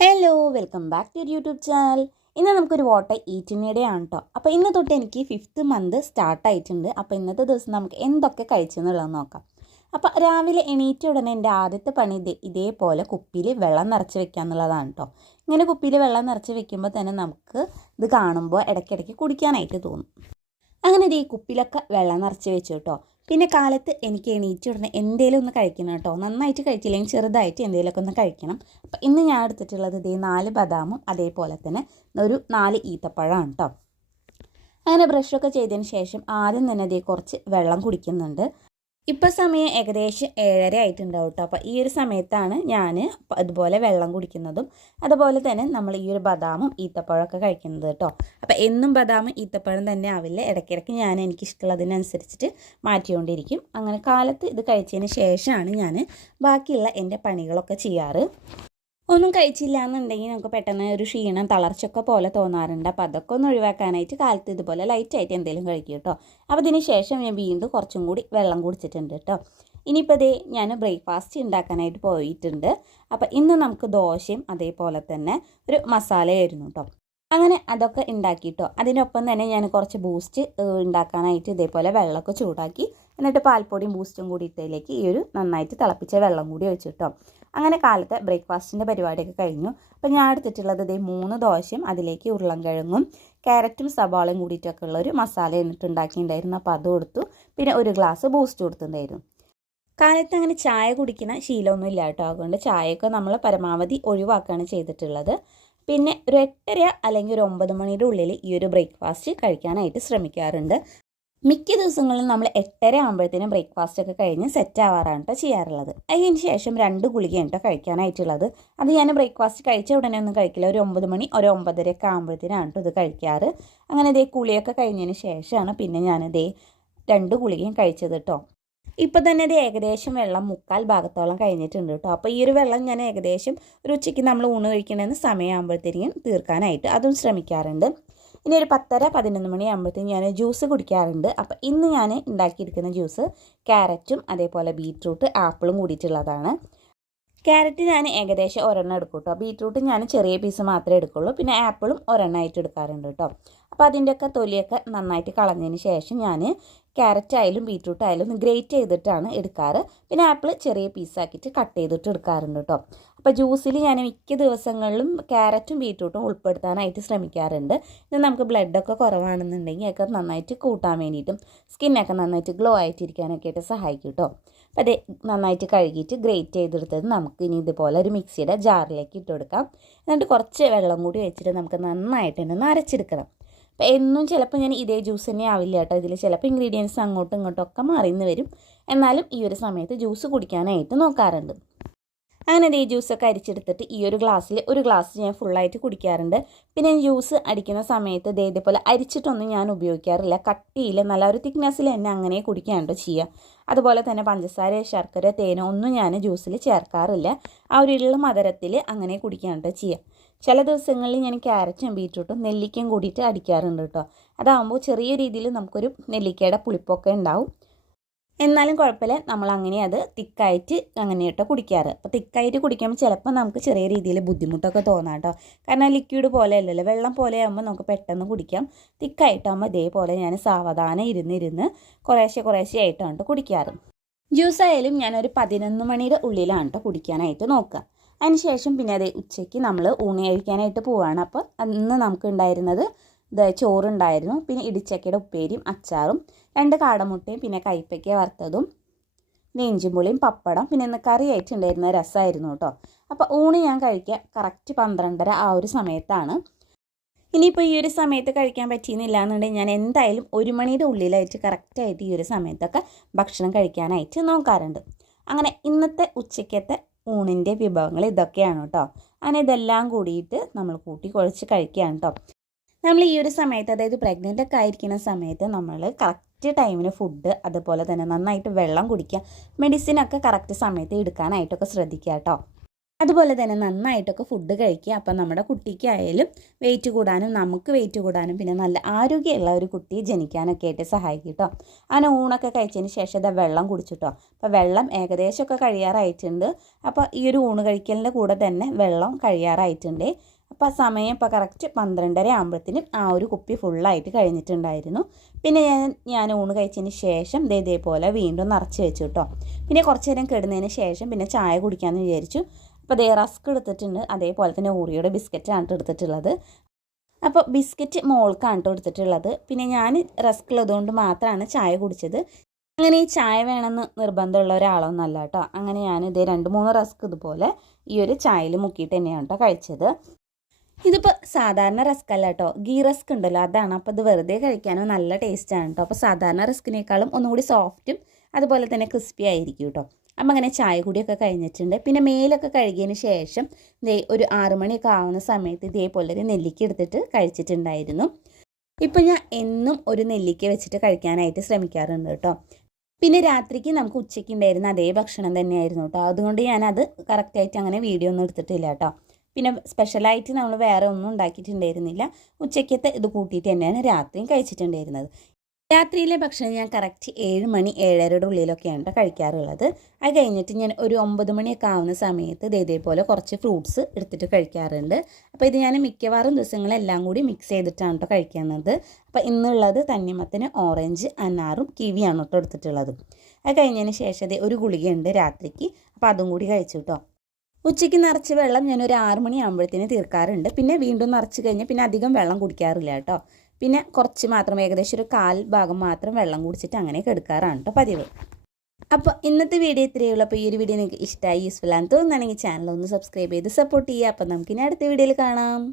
Hello welcome back to YouTube channel. ഇന്ന് നമുക്കൊരു water eating day ആണ് കേട്ടോ. അപ്പോൾ ഇന്ന് തൊട്ട് എനിക്ക് 5th മന്ത് സ്റ്റാർട്ടായിട്ടുണ്ട്. അപ്പോൾ ഇന്നത്തെ ദിവസം നമുക്ക് എന്തൊക്കെ കഴിച്ചെന്നുള്ളത് നോക്കാം. അപ്പോൾ രാവിലെ എണീറ്റ ഉടനെ എൻ്റെ ആദ്യത്തെ പണി ഇതേപോലെ കുപ്പിയിൽ വെള്ളം നിറച്ച് വെക്കുക എന്നുള്ളതാണ് കേട്ടോ. ഇങ്ങനെ കുപ്പിയിൽ വെള്ളം നിറച്ച് വെക്കുമ്പോൾ തന്നെ നമുക്ക് ഇത് കാണുമ്പോൾ ഇടയ്ക്കിടയ്ക്ക് കുടിക്കാനായിട്ട് തോന്നും. അങ്ങനെ ഈ കുപ്പിയിലൊക്കെ വെള്ളം നിറച്ച് വെച്ചു കേട്ടോ. പിന്നെ കാലത്ത് എനിക്ക് എണീറ്റ് ഉടനെ എന്തെങ്കിലും ഒന്ന് കഴിക്കണം കേട്ടോ. നന്നായിട്ട് കഴിച്ചില്ലെങ്കിൽ ചെറുതായിട്ട് എന്തെങ്കിലുമൊക്കെ ഒന്ന് കഴിക്കണം. അപ്പം ഇന്ന് ഞാൻ എടുത്തിട്ടുള്ളത് 4 ബദാമും അതേപോലെ തന്നെ ഒരു 4 ഈത്തപ്പഴമാണ് കേട്ടോ. അങ്ങനെ ബ്രഷൊക്കെ ചെയ്തതിന് ശേഷം ആദ്യം തന്നെ കുറച്ച് വെള്ളം കുടിക്കുന്നുണ്ട്. ഇപ്പോൾ സമയം ഏകദേശം 7:30 ആയിട്ടുണ്ടാവും കേട്ടോ. അപ്പോൾ ഈ ഒരു സമയത്താണ് ഞാൻ അതുപോലെ വെള്ളം കുടിക്കുന്നതും അതുപോലെ തന്നെ നമ്മൾ ഈ ഒരു ബദാമും ഈത്തപ്പഴമൊക്കെ കഴിക്കുന്നത് കേട്ടോ. അപ്പോൾ എന്നും ബദാമും ഈത്തപ്പഴം തന്നെ ആവില്ല, ഇടയ്ക്കിടയ്ക്ക് ഞാൻ എനിക്കിഷ്ടമുള്ളതിനനുസരിച്ചിട്ട് മാറ്റിക്കൊണ്ടിരിക്കും. അങ്ങനെ കാലത്ത് ഇത് കഴിച്ചതിന് ശേഷമാണ് ഞാൻ ബാക്കിയുള്ള എൻ്റെ പണികളൊക്കെ ചെയ്യാറ്. ഒന്നും കഴിച്ചില്ല എന്നുണ്ടെങ്കിൽ നമുക്ക് പെട്ടെന്ന് ഒരു ക്ഷീണം തളർച്ചയൊക്കെ പോലെ തോന്നാറുണ്ട്. അപ്പോൾ അതൊക്കെ ഒന്ന് ഒഴിവാക്കാനായിട്ട് കാലത്ത് ഇതുപോലെ ലൈറ്റായിട്ട് എന്തെങ്കിലും കഴിക്കും കേട്ടോ. അപ്പോൾ ഇതിന് ശേഷം ഞാൻ വീണ്ടും കുറച്ചും കൂടി വെള്ളം കുടിച്ചിട്ടുണ്ട് കേട്ടോ. ഇനിയിപ്പോൾ ഞാൻ ബ്രേക്ക്ഫാസ്റ്റ് ഉണ്ടാക്കാനായിട്ട് പോയിട്ടുണ്ട്. അപ്പോൾ ഇന്ന് നമുക്ക് ദോശയും അതേപോലെ തന്നെ ഒരു മസാലയായിരുന്നു കേട്ടോ. അങ്ങനെ അതൊക്കെ ഉണ്ടാക്കിയിട്ടോ. അതിനൊപ്പം തന്നെ ഞാൻ കുറച്ച് ബൂസ്റ്റ് ഉണ്ടാക്കാനായിട്ട് ഇതേപോലെ വെള്ളമൊക്കെ ചൂടാക്കി എന്നിട്ട് പാൽപ്പൊടിയും ബൂസ്റ്റും കൂടി ഇട്ടതിലേക്ക് ഈ ഒരു നന്നായിട്ട് തിളപ്പിച്ച വെള്ളം കൂടി ഒഴിച്ചിട്ടോ. അങ്ങനെ കാലത്തെ ബ്രേക്ക്ഫാസ്റ്റിൻ്റെ പരിപാടിയൊക്കെ കഴിഞ്ഞു. അപ്പോൾ ഞാൻ എടുത്തിട്ടുള്ളത് 3 ദോശയും അതിലേക്ക് ഉരുളൻകിഴങ്ങും ക്യാരറ്റും സവാളയും കൂടിയിട്ടൊക്കെ ഉള്ള ഒരു മസാല എന്നിട്ട് ഉണ്ടാക്കിയിട്ടുണ്ടായിരുന്നു. അപ്പോൾ അത് കൊടുത്തു. പിന്നെ ഒരു ഗ്ലാസ് ബൂസ്റ്റ് കൊടുത്തിട്ടുണ്ടായിരുന്നു. കാലത്ത് അങ്ങനെ ചായ കുടിക്കുന്ന ശീലമൊന്നും ഇല്ല കേട്ടോ. അതുകൊണ്ട് ചായയൊക്കെ നമ്മൾ പരമാവധി ഒഴിവാക്കുകയാണ് ചെയ്തിട്ടുള്ളത്. പിന്നെ ഒരു 8:30 അല്ലെങ്കിൽ ഒരു 9 മണിയുടെ ഉള്ളിൽ ഈ ഒരു ബ്രേക്ക്ഫാസ്റ്റ് കഴിക്കാനായിട്ട് ശ്രമിക്കാറുണ്ട്. മിക്ക ദിവസങ്ങളിലും നമ്മൾ 8:30 ആകുമ്പോഴത്തേനും ബ്രേക്ക്ഫാസ്റ്റ് ഒക്കെ കഴിഞ്ഞ് സെറ്റ് ആവാറാണ് കേട്ടോ ചെയ്യാറുള്ളത്. അതിന് ശേഷം 2 ഗുളികയാണ് കേട്ടോ കഴിക്കാനായിട്ടുള്ളത്. അത് ഞാൻ ബ്രേക്ക്ഫാസ്റ്റ് കഴിച്ച ഉടനെ ഒന്നും കഴിക്കില്ല. ഒരു 9 മണി ഒരു 9:30 ഒക്കെ ആകുമ്പോഴത്തേനാണ് കേട്ടോ ഇത് കഴിക്കാറ്. അങ്ങനെ കുളിയൊക്കെ കഴിഞ്ഞതിന് ശേഷമാണ് പിന്നെ ഞാനിതേ 2 ഗുളികയും കഴിച്ചത് കേട്ടോ. ഇപ്പോൾ തന്നെ ഇത് ഏകദേശം വെള്ളം 3/4 ഭാഗത്തോളം കഴിഞ്ഞിട്ടുണ്ട് കേട്ടോ. അപ്പോൾ ഈ ഒരു വെള്ളം ഞാൻ ഏകദേശം ഒരു ഉച്ചയ്ക്ക് നമ്മൾ ഊണ് കഴിക്കണമെന്ന് സമയമാകുമ്പോഴത്തേക്കും തീർക്കാനായിട്ട് അതും ശ്രമിക്കാറുണ്ട്. ഇനി ഒരു 10:30 11 മണി ആകുമ്പോഴത്തേക്കും ഞാൻ ജ്യൂസ് കുടിക്കാറുണ്ട്. അപ്പോൾ ഇന്ന് ഞാൻ ഉണ്ടാക്കിയെടുക്കുന്ന ജ്യൂസ് ക്യാരറ്റും അതേപോലെ ബീറ്റ്റൂട്ട് ആപ്പിളും കൂടിയിട്ടുള്ളതാണ്. ക്യാരറ്റ് ഞാൻ ഏകദേശം ഒരെണ്ണം എടുക്കും കേട്ടോ. ബീറ്റ്റൂട്ട് ഞാൻ ചെറിയ പീസ് മാത്രമേ എടുക്കുള്ളൂ. പിന്നെ ആപ്പിളും ഒരെണ്ണമായിട്ട് എടുക്കാറുണ്ട് കേട്ടോ. അപ്പോൾ അതിൻ്റെയൊക്കെ തൊലിയൊക്കെ നന്നായിട്ട് കളഞ്ഞതിന് ശേഷം ഞാൻ ക്യാരറ്റ് ആയാലും ബീറ്റ്റൂട്ട് ആയാലും ഒന്ന് ഗ്രേറ്റ് ചെയ്തിട്ടാണ് എടുക്കാറ്. പിന്നെ ആപ്പിൾ ചെറിയ പീസാക്കിയിട്ട് കട്ട് ചെയ്തിട്ട് എടുക്കാറുണ്ട് കേട്ടോ. അപ്പോൾ ജ്യൂസിൽ ഞാൻ മിക്ക ദിവസങ്ങളിലും ക്യാരറ്റും ബീറ്റ്റൂട്ടും ഉൾപ്പെടുത്താനായിട്ട് ശ്രമിക്കാറുണ്ട്. ഇത് നമുക്ക് ബ്ലഡൊക്കെ കുറവാണെന്നുണ്ടെങ്കിൽ ഒക്കെ നന്നായിട്ട് കൂട്ടാൻ വേണ്ടിയിട്ടും സ്കിന്നൊക്കെ നന്നായിട്ട് ഗ്ലോ ആയിട്ടിരിക്കാനൊക്കെ ആയിട്ട് സഹായിക്കും കേട്ടോ. അപ്പോൾ അത് നന്നായിട്ട് കഴുകിയിട്ട് ഗ്രേറ്റ് ചെയ്തെടുത്തത് നമുക്ക് ഇനി ഇതുപോലെ ഒരു മിക്സിയുടെ ജാറിലേക്ക് ഇട്ട് കൊടുക്കാം. എന്നിട്ട് കുറച്ച് വെള്ളം കൂടി വെച്ചിട്ട് നമുക്ക് നന്നായിട്ട് തന്നെ അരച്ചെടുക്കണം. അപ്പോൾ എന്നും ചിലപ്പോൾ ഞാൻ ഇതേ ജ്യൂസ് തന്നെ ആവില്ല കേട്ടോ. ഇതിൽ ചിലപ്പോൾ ഇൻഗ്രീഡിയൻസ് അങ്ങോട്ടും ഇങ്ങോട്ടും ഒക്കെ മാറിന്ന് വരും. എന്നാലും ഈ ഒരു സമയത്ത് ജ്യൂസ് കുടിക്കാനായിട്ട് നോക്കാറുണ്ട്. അങ്ങനെ ഈ ജ്യൂസൊക്കെ അരിച്ചെടുത്തിട്ട് ഈ ഒരു ഗ്ലാസ്സിൽ ഒരു ഗ്ലാസ് ഞാൻ ഫുള്ളായിട്ട് കുടിക്കാറുണ്ട്. പിന്നെ ജ്യൂസ് അടിക്കുന്ന സമയത്ത് ഇതേപോലെ അരിച്ചിട്ടൊന്നും ഞാൻ ഉപയോഗിക്കാറില്ല. കട്ടിയിൽ നല്ല ഒരു തിക്നെസ്സിൽ തന്നെ അങ്ങനെ കുടിക്കാണ്ടോ ചെയ്യുക. അതുപോലെ തന്നെ പഞ്ചസാര ശർക്കര തേനോ ഒന്നും ഞാൻ ജ്യൂസിൽ ചേർക്കാറില്ല. ആ ഒരു ഉള്ള മധുരത്തിൽ അങ്ങനെ കുടിക്കാണ്ടോ ചെയ്യുക. ചില ദിവസങ്ങളിൽ ഞാൻ ക്യാരറ്റും ബീറ്റ്റൂട്ടും നെല്ലിക്കയും കൂടിയിട്ട് അടിക്കാറുണ്ട് കേട്ടോ. അതാകുമ്പോൾ ചെറിയ രീതിയിൽ നമുക്കൊരു നെല്ലിക്കയുടെ പുളിപ്പൊക്കെ ഉണ്ടാവും. എന്നാലും കുഴപ്പമില്ല, നമ്മൾ അങ്ങനെ അത് തിക്കായിട്ട് അങ്ങനെയിട്ടോ കുടിക്കാറ്. അപ്പോൾ തിക്കായിട്ട് കുടിക്കുമ്പോൾ ചിലപ്പോൾ നമുക്ക് ചെറിയ രീതിയിൽ ബുദ്ധിമുട്ടൊക്കെ തോന്നാം കേട്ടോ. കാരണം ലിക്വിഡ് പോലെ അല്ലല്ലോ, വെള്ളം പോലെ ആകുമ്പോൾ നമുക്ക് പെട്ടെന്ന് കുടിക്കാം. തിക്കായിട്ടാകുമ്പോൾ ഇതേപോലെ ഞാൻ സാവധാനം ഇരുന്ന് കുറേശ്ശെ ആയിട്ടാണ് കുടിക്കാറ്. ജ്യൂസ് ആയാലും ഞാനൊരു 11 മണിയുടെ ഉള്ളിലാണ് കേട്ടോ കുടിക്കാനായിട്ട് നോക്കുക. അതിനുശേഷം പിന്നെ ഉച്ചയ്ക്ക് നമ്മൾ ഊണ് കഴിക്കാനായിട്ട് പോവുകയാണ്. അപ്പോൾ അന്ന് നമുക്ക് ഉണ്ടായിരുന്നത് ചോറുണ്ടായിരുന്നു, പിന്നെ ഇടിച്ചക്കയുടെ ഉപ്പേരിയും അച്ചാറും 2 കാടമുട്ടയും പിന്നെ കൈപ്പയ്ക്ക വറുത്തതും ഇഞ്ചിമ്പുളിയും പപ്പടം പിന്നെ ഇന്ന് കറിയായിട്ടുണ്ടായിരുന്ന രസമായിരുന്നു കേട്ടോ. അപ്പോൾ ഊണ് ഞാൻ കഴിക്കുക കറക്റ്റ് 12:30 ആ ഒരു സമയത്താണ്. ഇനിയിപ്പോൾ ഈ ഒരു സമയത്ത് കഴിക്കാൻ പറ്റിയെന്നില്ല എന്നുണ്ടെങ്കിൽ ഞാൻ എന്തായാലും 1 മണിയുടെ ഉള്ളിലായിട്ട് കറക്റ്റായിട്ട് ഈ ഒരു സമയത്തൊക്കെ ഭക്ഷണം കഴിക്കാനായിട്ട് നോക്കാറുണ്ട്. അങ്ങനെ ഇന്നത്തെ ഉച്ചയ്ക്കത്തെ ഊണിൻ്റെ വിഭവങ്ങൾ ഇതൊക്കെയാണ് കേട്ടോ. അങ്ങനെ ഇതെല്ലാം കൂടിയിട്ട് നമ്മൾ കൂട്ടി കുഴച്ച് കഴിക്കുകയാണ് കേട്ടോ. നമ്മൾ ഈ ഒരു സമയത്ത് അതായത് പ്രഗ്നൻ്റ് ഒക്കെ ആയിരിക്കുന്ന സമയത്ത് നമ്മൾ കറക്റ്റ് ടൈമിന് ഫുഡ് അതുപോലെ തന്നെ നന്നായിട്ട് വെള്ളം കുടിക്കുക, മെഡിസിനൊക്കെ കറക്റ്റ് സമയത്ത് എടുക്കാനായിട്ടൊക്കെ ശ്രദ്ധിക്കുക കേട്ടോ. അതുപോലെ തന്നെ നന്നായിട്ടൊക്കെ ഫുഡ് കഴിക്കുക. അപ്പം നമ്മുടെ കുട്ടിക്കായാലും വെയിറ്റ് കൂടാനും നമുക്ക് വെയിറ്റ് കൂടാനും പിന്നെ നല്ല ആരോഗ്യമുള്ള ഒരു കുട്ടിയെ ജനിക്കാനൊക്കെ ആയിട്ട് സഹായിക്കും കേട്ടോ. അങ്ങനെ ഊണൊക്കെ കഴിച്ചതിന് ശേഷം ഇതാ വെള്ളം കുടിച്ചിട്ടോ. അപ്പോൾ വെള്ളം ഏകദേശമൊക്കെ കഴിയാറായിട്ടുണ്ട്. അപ്പോൾ ഈ ഒരു ഊണ് കഴിക്കലിൻ്റെ കൂടെ തന്നെ വെള്ളം കഴിയാറായിട്ടുണ്ട്. അപ്പോൾ സമയം ഇപ്പോൾ കറക്റ്റ് 12:30 ആകുമ്പോഴത്തേനും ആ ഒരു കുപ്പി ഫുള്ളായിട്ട് കഴിഞ്ഞിട്ടുണ്ടായിരുന്നു. പിന്നെ ഞാൻ ഊണ് കഴിച്ചതിന് ശേഷം ഇതേപോലെ വീണ്ടും നിറച്ച് വെച്ചു കേട്ടോ. പിന്നെ കുറച്ച് നേരം കിടന്നതിന് ശേഷം പിന്നെ ചായ കുടിക്കാമെന്ന് വിചാരിച്ചു. അപ്പോൾ റസ്ക് എടുത്തിട്ടുണ്ട്, അതേപോലെ തന്നെ ഓറിയോയുടെ ബിസ്ക്കറ്റാണ് എടുത്തിട്ടുള്ളത്. അപ്പോൾ ബിസ്ക്കറ്റ് മോൾക്കാണ് എടുത്തിട്ടുള്ളത്. പിന്നെ ഞാൻ റസ്ക് ഉള്ളതുകൊണ്ട് മാത്രമാണ് ചായ കുടിച്ചത്. അങ്ങനെ ഈ ചായ വേണമെന്ന് നിർബന്ധമുള്ള ഒരാളൊന്നല്ല കേട്ടോ. അങ്ങനെ ഞാൻ 2-3 റസ്ക് ഇതുപോലെ ഈ ഒരു ചായയിൽ മുക്കിയിട്ട് തന്നെയാണ് കേട്ടോ കഴിച്ചത്. ഇതിപ്പോൾ സാധാരണ റസ്ക് അല്ല കേട്ടോ, ഗീ റസ്ക് ഉണ്ടല്ലോ അതാണ്. അപ്പോൾ ഇത് വെറുതെ കഴിക്കാനും നല്ല ടേസ്റ്റാണ് കേട്ടോ. അപ്പോൾ സാധാരണ റസ്കിനേക്കാളും ഒന്നുകൂടി സോഫ്റ്റും അതുപോലെ തന്നെ ക്രിസ്പി ആയിരിക്കും കേട്ടോ. അപ്പം അങ്ങനെ ചായ കൂടിയൊക്കെ കഴിഞ്ഞിട്ടുണ്ട്. പിന്നെ മേലൊക്കെ കഴുകിയതിന് ശേഷം ഒരു 6 മണിയൊക്കെ ആവുന്ന സമയത്ത് ഇതേപോലെ ഒരു നെല്ലിക്ക എടുത്തിട്ട് കഴിച്ചിട്ടുണ്ടായിരുന്നു. ഇപ്പം ഞാൻ എന്നും ഒരു നെല്ലിക്ക വെച്ചിട്ട് കഴിക്കാനായിട്ട് ശ്രമിക്കാറുണ്ട് കേട്ടോ. പിന്നെ രാത്രിക്ക് നമുക്ക് ഉച്ചയ്ക്ക് ഉണ്ടായിരുന്ന അതേ ഭക്ഷണം തന്നെയായിരുന്നു കേട്ടോ. അതുകൊണ്ട് ഞാനത് കറക്റ്റായിട്ട് അങ്ങനെ വീഡിയോ ഒന്നും എടുത്തിട്ടില്ല കേട്ടോ. പിന്നെ സ്പെഷ്യലായിട്ട് നമ്മൾ വേറെ ഒന്നും ഉണ്ടാക്കിയിട്ടുണ്ടായിരുന്നില്ല. ഉച്ചയ്ക്കത്തെ ഇത് കൂട്ടിയിട്ട് തന്നെയാണ് രാത്രിയും കഴിച്ചിട്ടുണ്ടായിരുന്നത്. രാത്രിയിലെ ഭക്ഷണം ഞാൻ കറക്റ്റ് 7 മണി 7:30 ഉള്ളിലൊക്കെയാണ് കഴിക്കാറുള്ളത്. അത് കഴിഞ്ഞിട്ട് ഞാൻ ഒരു 9 മണിയൊക്കെ ആവുന്ന സമയത്ത് ഇതേപോലെ കുറച്ച് ഫ്രൂട്ട്സ് എടുത്തിട്ട് കഴിക്കാറുണ്ട്. അപ്പോൾ ഇത് ഞാൻ മിക്കവാറും ദിവസങ്ങളെല്ലാം കൂടി മിക്സ് ചെയ്തിട്ടാണ് കേട്ടോ കഴിക്കുന്നത്. അപ്പോൾ ഇന്നുള്ളത് തണ്ണിമത്തന്, ഓറഞ്ച്, അനാറും കിവിയാണ് കേട്ടോ എടുത്തിട്ടുള്ളത്. അത് കഴിഞ്ഞതിന് ശേഷം ഒരു ഗുളികയുണ്ട് രാത്രിക്ക്, അപ്പോൾ അതും കൂടി കഴിച്ചു കേട്ടോ. ഉച്ചയ്ക്ക് നിറച്ച് വെള്ളം ഞാനൊരു 6 മണി ആകുമ്പോഴത്തേന് തീർക്കാറുണ്ട്. പിന്നെ വീണ്ടും നിറച്ച് കഴിഞ്ഞാൽ പിന്നെ അധികം വെള്ളം കുടിക്കാറില്ല കേട്ടോ. പിന്നെ കുറച്ച് മാത്രം, ഏകദേശം ഒരു 1/4 ഭാഗം മാത്രം വെള്ളം കുടിച്ചിട്ട് അങ്ങനെ എടുക്കാറാണ് കേട്ടോ പതിവ്. അപ്പോൾ ഇന്നത്തെ വീഡിയോ ഇത്രയേ ഉള്ളൂ. അപ്പോൾ ഈ ഒരു വീഡിയോ നിങ്ങൾക്ക് ഇഷ്ടമായി, യൂസ്ഫുൾ ആണെന്ന് തോന്നുകയാണെങ്കിൽ ചാനൽ ഒന്ന് സബ്സ്ക്രൈബ് ചെയ്ത് സപ്പോർട്ട് ചെയ്യുക. അപ്പോൾ നമുക്കിനി അടുത്ത വീഡിയോയിൽ കാണാം.